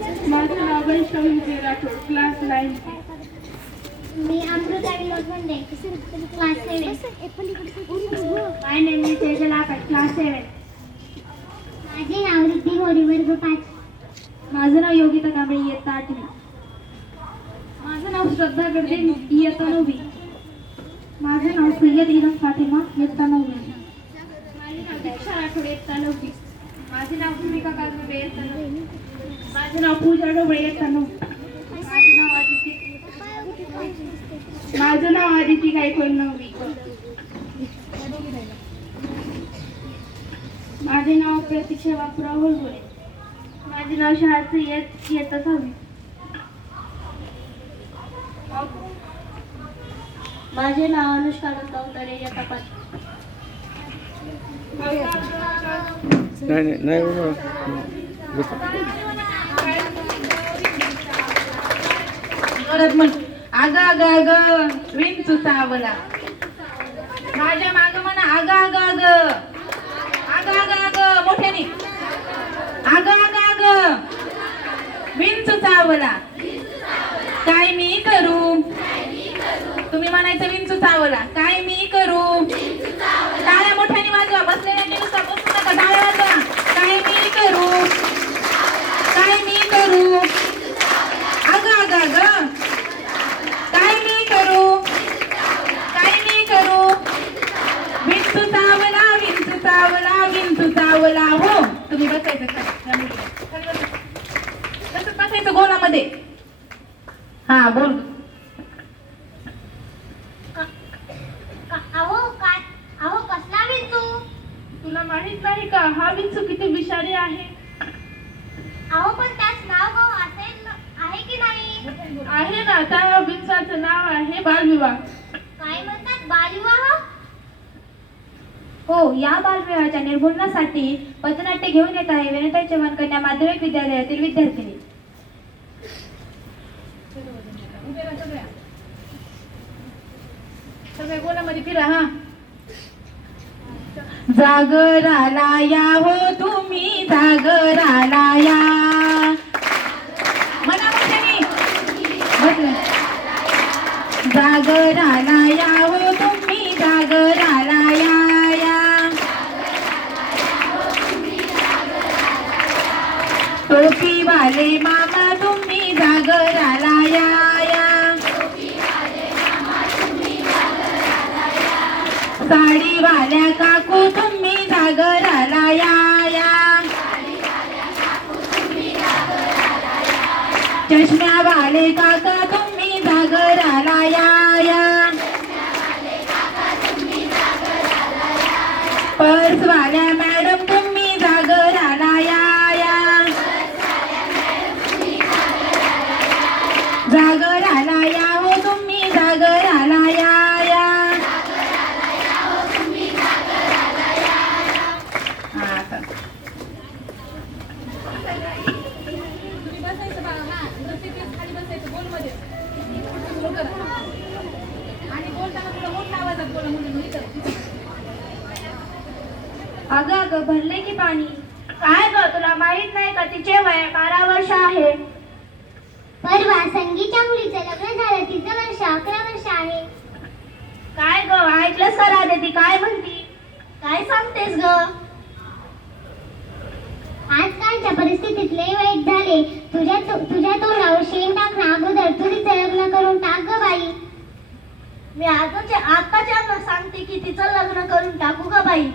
माझं नाव Vaishnavi Vijay Rathod class nine me Amruta Vinod Munde class seven my name is Tejal Akash class seven माझे नाव रिद्धी मोरी वर्ग पाच. माझं नाव योगिता कांबळे इयत्ता आठवी. माझं नाव श्रद्धा गर्दे इयत्ता नववी. माझं नाव सय्यद इरम फातिमा इयत्ता नववी. माझे नाव दीक्षा राठोड इयत्ता नववी. माझे नाव भूमिका काजबे इयत्ता नववी. माझे नाव पूजा ढोबळे इयत्ता नववी माझं नाव आदिती माझं नाव आदिती गायकवाड नववी. माझे नाव प्रतीक्षा बापूराव होलगोळे माझे नाव शहाचं इयत इयत्ता सहावी. माझे नाव अनुष्का दत्तावतारे इयत्ता पाच. नाही नाही. परत म्हण अग अग अग विंचू चावला माझ्या माग म्हणा अग अग अग. अग अग अग मोठ्याने. अग अग अग विंचू चावला काय मी करू? तुम्ही म्हणायचं विंचू चावला काय मी करू? टाळ्या मोठ्याने वाजवा बसलेल्या नुसता बसू नका टाळ्या वाजवा. काय मी करू? काय मी करू अग अग अग काय मी करू काय मी करू विंचू चावला विंचू चावला विंचू चावला हो. तुम्ही बसायचं. तसंच बसायचं गोलामध्ये. हा बोल. अहो काय अहो कसला विंचू? तुला माहीत नाही का हा विंचू किती विषारी आहे? अहो पण त्याच नाव गाव आहे की नाही? आहे ना त्या विंचाचं नाव आहे बालविवाह. काय म्हणतात? बालविवाह? हो या बालविवाहाच्या निर्मूलनासाठी पथनाट्य घेऊन येत आहे विनताई चव्हाण कन्या माध्यमिक विद्यालयातील विद्यार्थिनी. हा. जागराला या हो तुम्ही जागराला या. जागराला या हो तुम्ही जागराला टोपी मामा तुम्ही जागराला या या काकू तुम्ही जागराला या वाले काका तुम्ही जागराला या या अगं अगं भरले की पाणी. काय ग तुला माहीत नाही का तिचे वय बारा वर्ष आहे. परवा संगीच्या मुलीचं लग्न झालं तिचं वर्ष अकरा वर्ष आहे. काय ग ऐकलंस का राधे ती काय म्हणती? काय सांगतेस ग? आजकालच्या परिस्थितीत लय वाईट झाले. तुझ्या तो- तुझ्या तोंडावर शेण टाकणं अगोदर तू तिचं लग्न करून टाक ग बाई. मी आताच्या आताच्या सांगते की तिचं लग्न करून टाकू ग बाई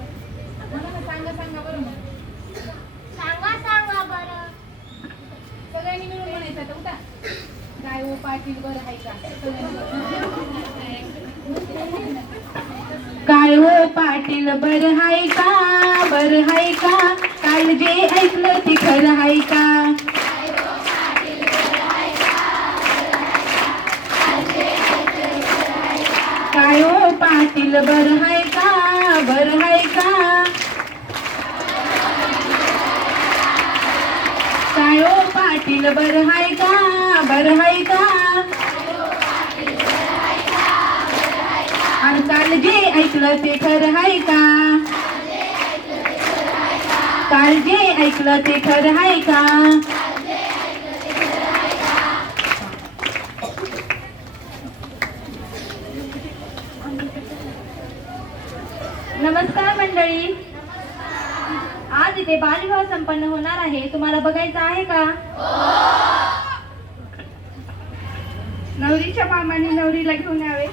सांगा सांगा बरं मग. सांगा सांगा बरं सगळ्यांनी मिळून म्हणायचं आता उठा काय हो पाटील बरं का बर हाय का? बर हाय का? काल जे ऐकलं ते खरं हाय का? काय हो पाटील बर हाय का? बर हाय का काय हो पाटील बर हाय का? बर हाय का? आणि काल जे ऐकलं ते खरं हाय का? काल जे ऐकलं ते खरं आहे का? नमस्कार मंडळी. आज इथे बालविवाह संपन्न होणार आहे. तुम्हाला बघायचं आहे का? नवरीच्या मामाने नवरीला घेऊन यावे.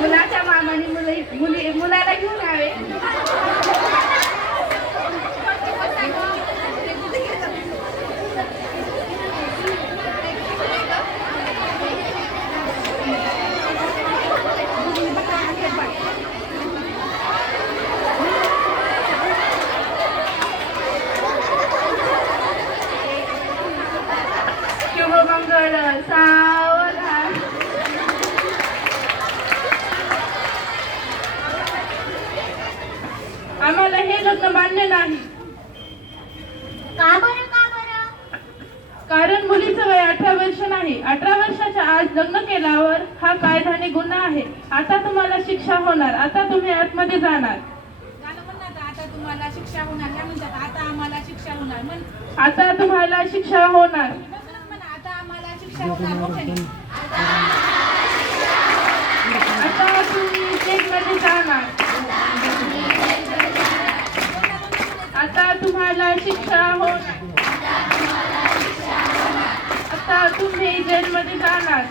मुलाच्या मामाने मुली मुली मुलाला घेऊन यावे शुभमंगल सावधान आम्हाला हे नाही. का बरं का बरं? कारण मुलीचं वय अठरा वर्ष नाही. अठरा वर्षाच्या आज लग्न केल्यावर हा कायद्याने गुन्हा आहे. आता तुम्हाला शिक्षा होणार. आता तुम्ही आतमध्ये जाणार. आता. तुम्हाला शिक्षा होणार. काय म्हणतात आता आम्हाला शिक्षा होणार म्हण. आता तुम्हाला शिक्षा होणार. म्हणा आता आम्हाला शिक्षा होणार. मोठ्याने आता तुम्ही जेलमध्ये जाणार. आता तुम्हाला शिक्षा होणार. आता तुम्ही जेलमध्ये जाणार.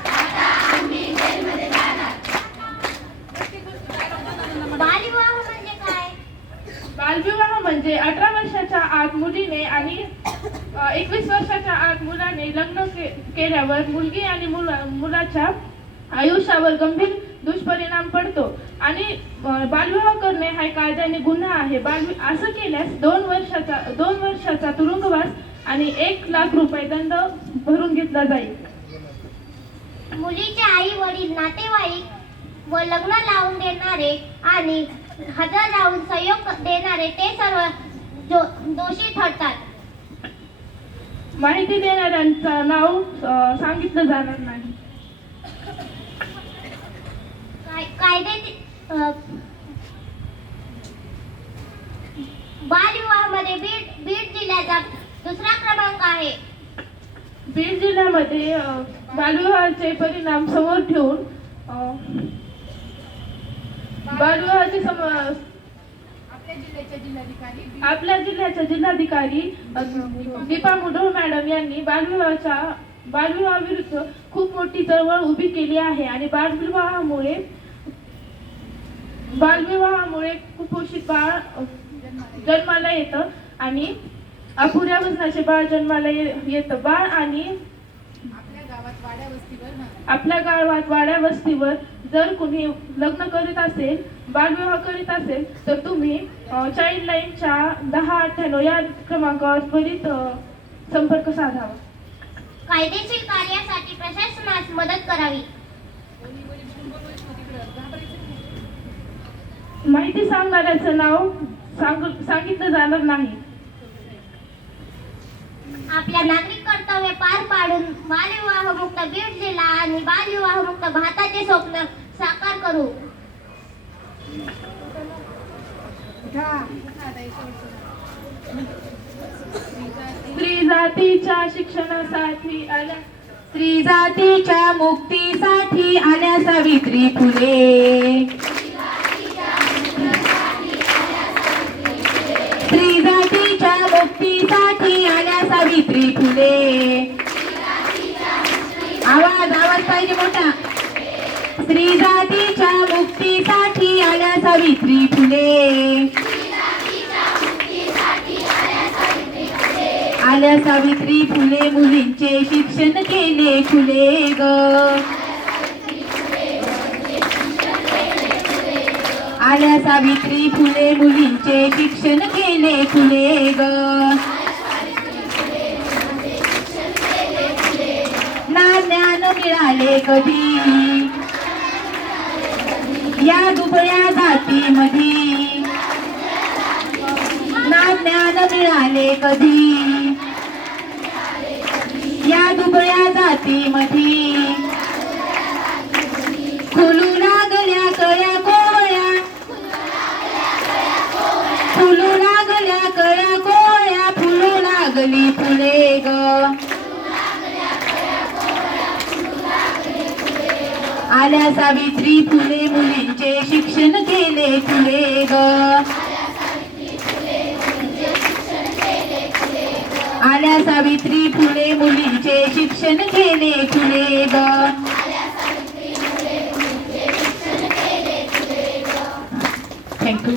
बालविवाह म्हणजे काय? बालविवाह म्हणजे अठरा वर्षाच्या आत मुलीने आणि एकवीस वर्षाच्या आत मुलाने लग्न के- केल्यावर मुलगी आणि मुला मुलाच्या आयुष्यावर गंभीर दुष्परिणाम पडतो. आणि बालविवाह करणे हा कायद्याने गुन्हा आहे. बाल असं केल्यास दोन वर्षाचा दोन वर्षाचा तुरुंगवास आणि एक लाख रुपये दंड भरून घेतला जाईल. मुलीचे आई वडील नातेवाईक व लग्न लावून देणारे आणि हजर राहून सहयोग देणारे ते सर्व जो- दोषी ठरतात. माहिती देणाऱ्यांचं नाव सांगितलं जाणार नाही काय- कायदे बालविवाहामध्ये बीड बीड जिल्ह्याचा दुसरा क्रमांक आहे. बीड जिल्ह्यामध्ये बालविवाहाचे परिणाम समोर ठेवून बालविवाहाचे सम आपल्या जिल्ह्याचे जिल्हाधिकारी आपल्या जिल्ह्याच्या जिल्हाधिकारी दीपा मुढोळ मॅडम यांनी बालविवाहाच्या बालविवाहाविरुद्ध खूप मोठी चळवळ उभी केली आहे आणि बालविवाहामुळे बालविवाहामुळे कुपोषित बाळ जन्माला येतं आणि अपुऱ्या वजनाचे बाळ जन्माला ये- येतं. बाळ आणि आपल्या गावात वाड्या वस्तीवर जर कुणी लग्न करीत असेल बालविवाह करीत असेल तर तुम्ही चाइल्ड लाईनच्या दहा अठ्ठ्याण्णव या क्रमांकावर त्वरित संपर्क साधावा. कायदेशीर कार्यासाठी प्रशासनास मदत करावी. माहिती सांगणाऱ्याचं नाव सांग सांगितलं जाणार नाही. आपल्या नागरिक कर्तव्य पार पाडून बालविवाहमुक्त बीड जिल्हा आणि बालविवाहमुक्त भारताचे स्वप्न साकार करू. स्त्री जातीच्या शिक्षणासाठी आल्या. स्त्री जातीच्या मुक्तीसाठी आल्या सावित्री फुले. सावित्री फुले. आवाज आवाज पाहिजे मोठा. स्त्री जातीच्या मुक्तीसाठी आल्या सावित्री फुले. आल्या सावित्री फुले मुलींचे शिक्षण केले फुले ग. आल्या सावित्री फुले मुलींचे शिक्षण केले फुले ग ना ज्ञान मिळाले कधी? या दुबळ्या जातीमध्ये ना ज्ञान मिळाले कधी? या दुबळ्या जातीमध्ये मधी आल्या सावित्री तुले मुलींचे शिक्षण केले तुले ग. आल्या सावित्री फुले मुलींचे शिक्षण केले तुले ग. थँक्यू